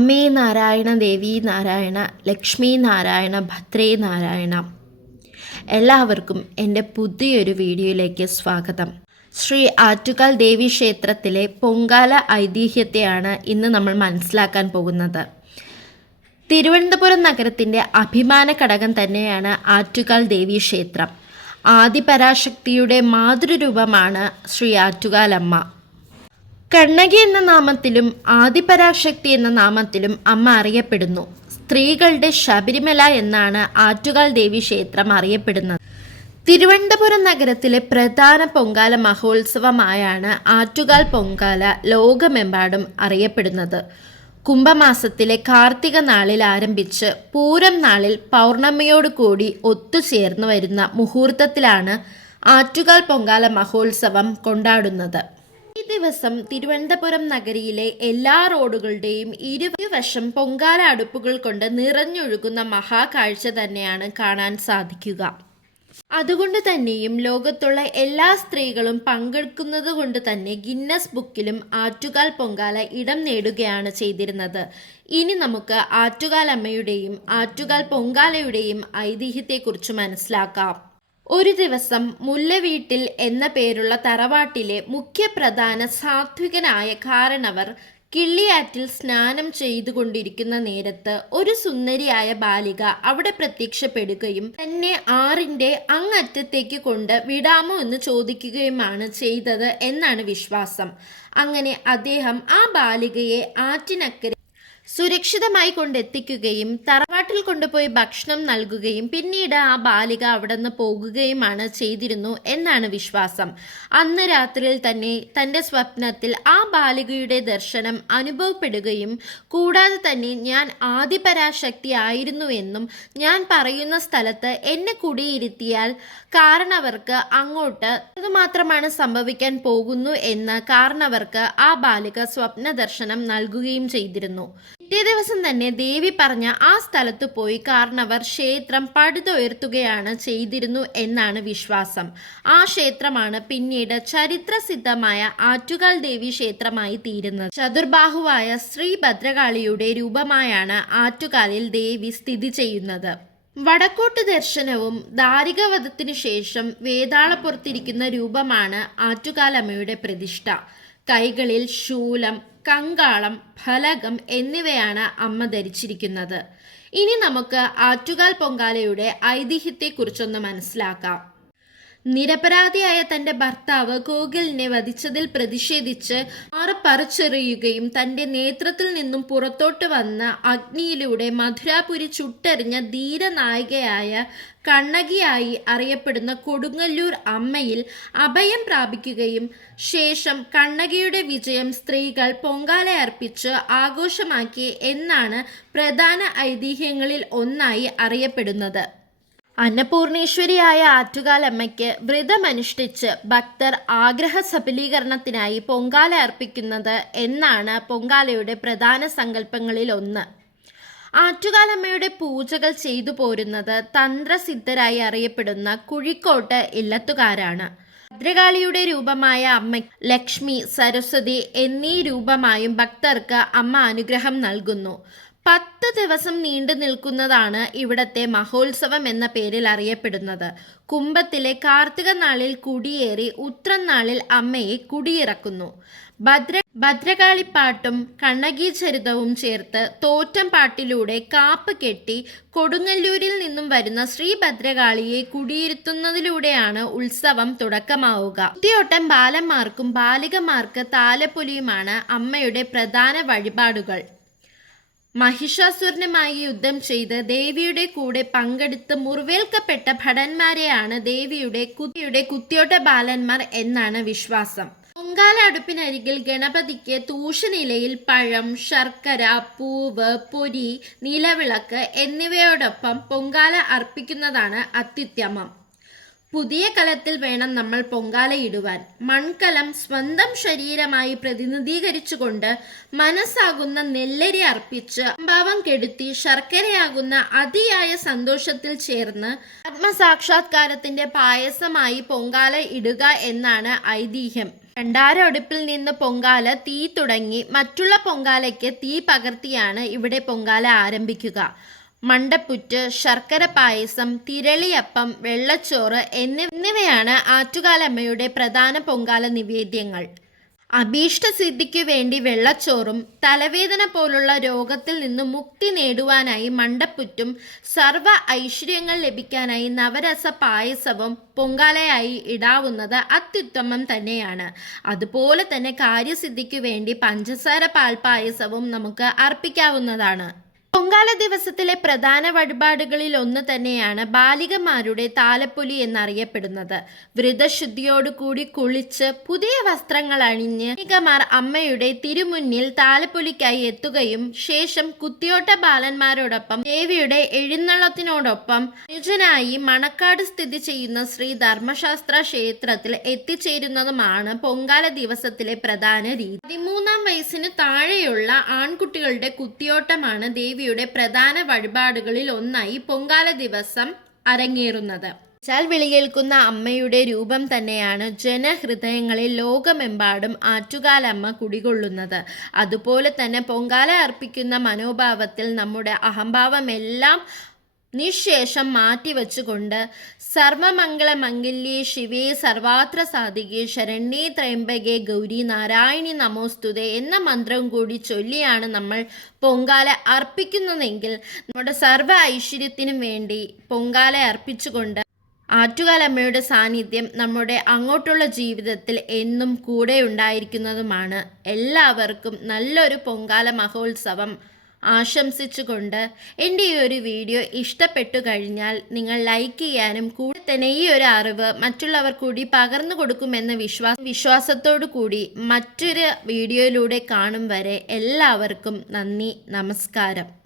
അമ്മേ നാരായണ ദേവി നാരായണ ലക്ഷ്മി നാരായണ ഭദ്രേ നാരായണ. എല്ലാവർക്കും എന്റെ പുതിയൊരു വീഡിയോയിലേക്ക് സ്വാഗതം. ശ്രീ ആറ്റുകാൽ ദേവി ക്ഷേത്രത്തിലെ പൊങ്കാല ഐതിഹ്യത്തെയാണ് ഇന്ന് നമ്മൾ മനസ്സിലാക്കാൻ പോകുന്നത്. തിരുവനന്തപുരം നഗരത്തിന്റെ അഭിമാന ഘടകം തന്നെയാണ് ആറ്റുകാൽ ദേവി ക്ഷേത്രം. ആദിപരാശക്തിയുടെ മാതൃരൂപമാണ് ശ്രീ ആറ്റുകാലമ്മ. കണ്ണകി എന്ന നാമത്തിലും ആദിപരാശക്തി എന്ന നാമത്തിലും അമ്മ അറിയപ്പെടുന്നു. സ്ത്രീകളുടെ ശബരിമല എന്നാണ് ആറ്റുകാൽ ദേവി ക്ഷേത്രം അറിയപ്പെടുന്നത്. തിരുവനന്തപുരം നഗരത്തിലെ പ്രധാന പൊങ്കാല മഹോത്സവമായാണ് ആറ്റുകാൽ പൊങ്കാല ലോകമെമ്പാടും അറിയപ്പെടുന്നത്. കുംഭമാസത്തിലെ കാർത്തിക നാളിൽ ആരംഭിച്ച് പൂരം നാളിൽ പൗർണമിയോട് കൂടി ഒത്തുചേർന്നു വരുന്ന മുഹൂർത്തത്തിലാണ് ആറ്റുകാൽ പൊങ്കാല മഹോത്സവം കൊണ്ടാടുന്നത്. ദിവസം തിരുവനന്തപുരം നഗരിയിലെ എല്ലാ റോഡുകളുടെയും ഇരുവശം പൊങ്കാല അടുപ്പുകൾ കൊണ്ട് നിറഞ്ഞൊഴുകുന്ന മഹാകാഴ്ച തന്നെയാണ് കാണാൻ സാധിക്കുക. അതുകൊണ്ട് തന്നെയും ലോകത്തുള്ള എല്ലാ സ്ത്രീകളും പങ്കെടുക്കുന്നത് കൊണ്ട് തന്നെ ഗിന്നസ് ബുക്കിലും ആറ്റുകാൽ പൊങ്കാല ഇടം നേടുകയാണ് ചെയ്തിരുന്നത്. ഇനി നമുക്ക് ആറ്റുകാൽ അമ്മയുടെയും ആറ്റുകാൽ പൊങ്കാലയുടെയും ഐതിഹ്യത്തെക്കുറിച്ച് മനസ്സിലാക്കാം. ഒരു ദിവസം മുല്ലവീട്ടിൽ എന്ന പേരുള്ള തറവാട്ടിലെ മുഖ്യപ്രധാന സാത്വികനായ കാരണവർ കിള്ളിയാറ്റിൽ സ്നാനം ചെയ്തുകൊണ്ടിരിക്കുന്ന നേരത്ത് ഒരു സുന്ദരിയായ ബാലിക അവിടെ പ്രത്യക്ഷപ്പെടുകയും തന്നെ ആറിന്റെ അങ്ങറ്റത്തേക്ക് കൊണ്ട് വിടാമോ എന്ന് ചോദിക്കുകയുമാണ് ചെയ്തത് എന്നാണ് വിശ്വാസം. അങ്ങനെ അദ്ദേഹം ആ ബാലികയെ ആറ്റിനക്കരെ സുരക്ഷിതമായി കൊണ്ടെത്തിക്കുകയും തറവാട്ടിൽ കൊണ്ടുപോയി ഭക്ഷണം നൽകുകയും പിന്നീട് ആ ബാലിക അവിടെ നിന്ന് പോകുകയുമാണ് ചെയ്തിരുന്നു എന്നാണ് വിശ്വാസം. അന്ന് രാത്രിയിൽ തന്നെ തന്റെ സ്വപ്നത്തിൽ ആ ബാലികയുടെ ദർശനം അനുഭവപ്പെടുകയും കൂടാതെ തന്നെ ഞാൻ ആദിപരാശക്തി ആയിരുന്നുവെന്നും ഞാൻ പറയുന്ന സ്ഥലത്ത് എന്നെ കുടിയിരുത്തിയാൽ കാരണവർക്ക് അങ്ങോട്ട് അതുമാത്രമാണ് സംഭവിക്കാൻ പോകുന്നു എന്ന് കാരണവർക്ക് ആ ബാലിക സ്വപ്ന ദർശനം നൽകുകയും ചെയ്തിരുന്നു. പിറ്റേ ദിവസം തന്നെ ദേവി പറഞ്ഞ ആ സ്ഥലത്ത് പോയി കാരണവർ ക്ഷേത്രം പടുതുയർത്തുകയാണ് ചെയ്തിരുന്നു എന്നാണ് വിശ്വാസം. ആ ക്ഷേത്രമാണ് പിന്നീട് ചരിത്രസിദ്ധമായ ആറ്റുകാൽ ദേവി ക്ഷേത്രമായി തീരുന്നത്. ചതുർബാഹുവായ ശ്രീ ഭദ്രകാളിയുടെ രൂപമായാണ് ആറ്റുകാലിൽ ദേവി സ്ഥിതി ചെയ്യുന്നത്. വടക്കോട്ട് ദർശനവും ദാരികവധത്തിനു ശേഷം വേതാളപ്പുറത്തിരിക്കുന്ന രൂപമാണ് ആറ്റുകാലമ്മയുടെ പ്രതിഷ്ഠ. കൈകളിൽ ശൂലം കങ്കാളം ഫലകം എന്നിവയാണ് അമ്മ ധരിച്ചിരിക്കുന്നത്. ഇനി നമുക്ക് ആറ്റുകാൽ പൊങ്കാലയുടെ ഐതിഹ്യത്തെക്കുറിച്ചൊന്ന് മനസ്സിലാക്കാം. നിരപരാധിയായ തന്റെ ഭർത്താവ് ഗോകുലിനെ വധിച്ചതിൽ പ്രതിഷേധിച്ച് ആറ് പറിച്ചെറിയുകയും തന്റെ നേത്രത്തിൽ നിന്നും പുറത്തോട്ട് വന്ന അഗ്നിയിലൂടെ മധുരാപുരി ചുട്ടെറിഞ്ഞ ധീരനായികയായ കണ്ണകിയായി അറിയപ്പെടുന്ന കൊടുങ്ങല്ലൂർ അമ്മയിൽ അഭയം പ്രാപിക്കുകയും ശേഷം കണ്ണകിയുടെ വിജയം സ്ത്രീകൾ പൊങ്കാല അർപ്പിച്ച് ആഘോഷമാക്കി എന്നാണ് പ്രധാന ഐതിഹ്യങ്ങളിൽ ഒന്നായി അറിയപ്പെടുന്നത്. അന്നപൂർണേശ്വരിയായ ആറ്റുകാലമ്മയ്ക്ക് വ്രതമനുഷ്ഠിച്ച് ഭക്തർ ആഗ്രഹ സഫലീകരണത്തിനായി പൊങ്കാല അർപ്പിക്കുന്നത് എന്നാണ് പൊങ്കാലയുടെ പ്രധാന സങ്കല്പങ്ങളിൽ ഒന്ന് ആറ്റുകാലമ്മയുടെ പൂജകൾ ചെയ്തു പോരുന്നത് തന്ത്രസിദ്ധരായി അറിയപ്പെടുന്ന കുഴിക്കോട്ട് ഇല്ലത്തുകാരാണ്. ഭദ്രകാളിയുടെ രൂപമായ അമ്മ ലക്ഷ്മി സരസ്വതി എന്നീ രൂപമായും ഭക്തർക്ക് അമ്മ അനുഗ്രഹം നൽകുന്നു. പത്ത് ദിവസം നീണ്ടു നിൽക്കുന്നതാണ് ഇവിടത്തെ മഹോത്സവം എന്ന പേരിൽ അറിയപ്പെടുന്നത്. കുംഭത്തിലെ കാർത്തിക നാളിൽ കുടിയേറി ഉത്രം നാളിൽ അമ്മയെ കുടിയിറക്കുന്നു. ഭദ്ര ഭദ്രകാളിപ്പാട്ടും കണ്ണകീചരിതവും ചേർത്ത് തോറ്റം പാട്ടിലൂടെ കാപ്പ് കെട്ടി കൊടുങ്ങല്ലൂരിൽ നിന്നും വരുന്ന ശ്രീ ഭദ്രകാളിയെ കുടിയിരുത്തുന്നതിലൂടെയാണ് ഉത്സവം തുടക്കമാവുക. കുത്തിയോട്ടം ബാലന്മാർക്കും ബാലികമാർക്ക് താലപ്പൊലിയുമാണ് അമ്മയുടെ പ്രധാന വഴിപാടുകൾ. മഹിഷാസുരനുമായി യുദ്ധം ചെയ്ത് ദേവിയുടെ കൂടെ പങ്കെടുത്ത് മുറിവേൽക്കപ്പെട്ട ഭടന്മാരെയാണ് ദേവിയുടെ കുത്തിയുടെ കുത്തിയോട്ട ബാലന്മാർ എന്നാണ് വിശ്വാസം. പൊങ്കാല അടുപ്പിനരികിൽ ഗണപതിക്ക് തൂഷനിലയിൽ പഴം ശർക്കര പൂവ് പൊരി നിലവിളക്ക് എന്നിവയോടൊപ്പം പൊങ്കാല അർപ്പിക്കുന്നതാണ് അത്യുത്തമം. പുതിയ കലത്തിൽ വേണം നമ്മൾ പൊങ്കാലയിടുവാൻ മൺകലം സ്വന്തം ശരീരമായി പ്രതിനിധീകരിച്ചുകൊണ്ട് മനസ്സാകുന്ന നെല്ലരി അർപ്പിച്ച് ഭാവം കെടുത്തി ശർക്കരയാകുന്ന അതിയായ സന്തോഷത്തിൽ ചേർന്ന് ആത്മസാക്ഷാത്കാരത്തിന്റെ പായസമായി പൊങ്കാല ഇടുക എന്നാണ് ഐതിഹ്യം. ഭണ്ഡാര അടുപ്പിൽ നിന്ന് പൊങ്കാല തീ തുടങ്ങി മറ്റുള്ള പൊങ്കാലയ്ക്ക് തീ പകർത്തിയാണ് ഇവിടെ പൊങ്കാല ആരംഭിക്കുക. മണ്ടപ്പുറ്റ് ശർക്കര പായസം തിരളിയപ്പം വെള്ളച്ചോറ് എന്നിവ എന്നിവയാണ് ആറ്റുകാലമ്മയുടെ പ്രധാന പൊങ്കാല നിവേദ്യങ്ങൾ. അഭീഷ്ടസിദ്ധിക്കു വേണ്ടി വെള്ളച്ചോറും തലവേദന പോലുള്ള രോഗത്തിൽ നിന്ന് മുക്തി നേടുവാനായി മണ്ടപ്പുറ്റും സർവ ഐശ്വര്യങ്ങൾ ലഭിക്കാനായി നവരസ പായസവും പൊങ്കാലയായി ഇടാവുന്നത് അത്യുത്തമം തന്നെയാണ്. അതുപോലെ തന്നെ കാര്യസിദ്ധിക്കു വേണ്ടി പഞ്ചസാര പാൽപായസവും നമുക്ക് അർപ്പിക്കാവുന്നതാണ്. പൊങ്കാല ദിവസത്തിലെ പ്രധാന വഴിപാടുകളിൽ ഒന്ന് തന്നെയാണ് ബാലികമാരുടെ താലപ്പൊലി എന്നറിയപ്പെടുന്നത്. വ്രതശുദ്ധിയോടുകൂടി കുളിച്ച് പുതിയ വസ്ത്രങ്ങൾ അണിഞ്ഞ് ബാലികമാർ അമ്മയുടെ തിരുമുന്നിൽ താലപ്പൊലിക്കായി എത്തുകയും ശേഷം കുത്തിയോട്ട ബാലന്മാരോടൊപ്പം ദേവിയുടെ എഴുന്നള്ളത്തിനോടൊപ്പം നിജനായി മണക്കാട് സ്ഥിതി ചെയ്യുന്ന ശ്രീ ധർമ്മശാസ്ത്ര ക്ഷേത്രത്തിൽ എത്തിച്ചേരുന്നതുമാണ് പൊങ്കാല ദിവസത്തിലെ പ്രധാന രീതി. പതിമൂന്നാം വയസ്സിന് താഴെയുള്ള ആൺകുട്ടികളുടെ കുത്തിയോട്ടമാണ് ദേവിയുടെ പ്രധാന വഴിപാടുകളിൽ ഒന്നായി പൊങ്കാല ദിവസം അരങ്ങേറുന്നത്. ചാൽ വിളികേൽക്കുന്ന അമ്മയുടെ രൂപം തന്നെയാണ് ജനഹൃദയങ്ങളിൽ ലോകമെമ്പാടും ആറ്റുകാലമ്മ കുടികൊള്ളുന്നത്. അതുപോലെ തന്നെ പൊങ്കാല അർപ്പിക്കുന്ന മനോഭാവത്തിൽ നമ്മുടെ അഹംഭാവമെല്ലാം നിശേഷം മാറ്റിവെച്ചുകൊണ്ട് സർവമംഗളമംഗല്യേ ശിവേ സർവാത്ര സാധികേ ശരണ്യേ ത്രയംബകേ ഗൗരി നാരായണി നമോസ്തുതേ എന്ന മന്ത്രം കൂടി ചൊല്ലിയാണ് നമ്മൾ പൊങ്കാല അർപ്പിക്കുന്നതെങ്കിൽ നമ്മുടെ സർവ ഐശ്വര്യത്തിനും വേണ്ടി പൊങ്കാല അർപ്പിച്ചുകൊണ്ട് ആറ്റുകാലമ്മയുടെ സാന്നിധ്യം നമ്മുടെ അങ്ങോട്ടുള്ള ജീവിതത്തിൽ എന്നും കൂടെ ഉണ്ടായിരിക്കുന്നതുമാണ്. എല്ലാവർക്കും നല്ലൊരു പൊങ്കാല മഹോത്സവം. ആശംസിച്ചുകൊണ്ട് എന്റെ ഈ ഒരു വീഡിയോ ഇഷ്ടപ്പെട്ടു കഴിഞ്ഞാൽ നിങ്ങൾ ലൈക്ക് ചെയ്യാനും കൂടെ തന്നെ ഈ ഒരു അറിവ് മറ്റുള്ളവർ കൂടി പകർന്നു കൊടുക്കുമെന്ന വിശ്വാസ വിശ്വാസത്തോടു കൂടി മറ്റൊരു വീഡിയോയിലൂടെ കാണും വരെ എല്ലാവർക്കും നന്ദി നമസ്കാരം.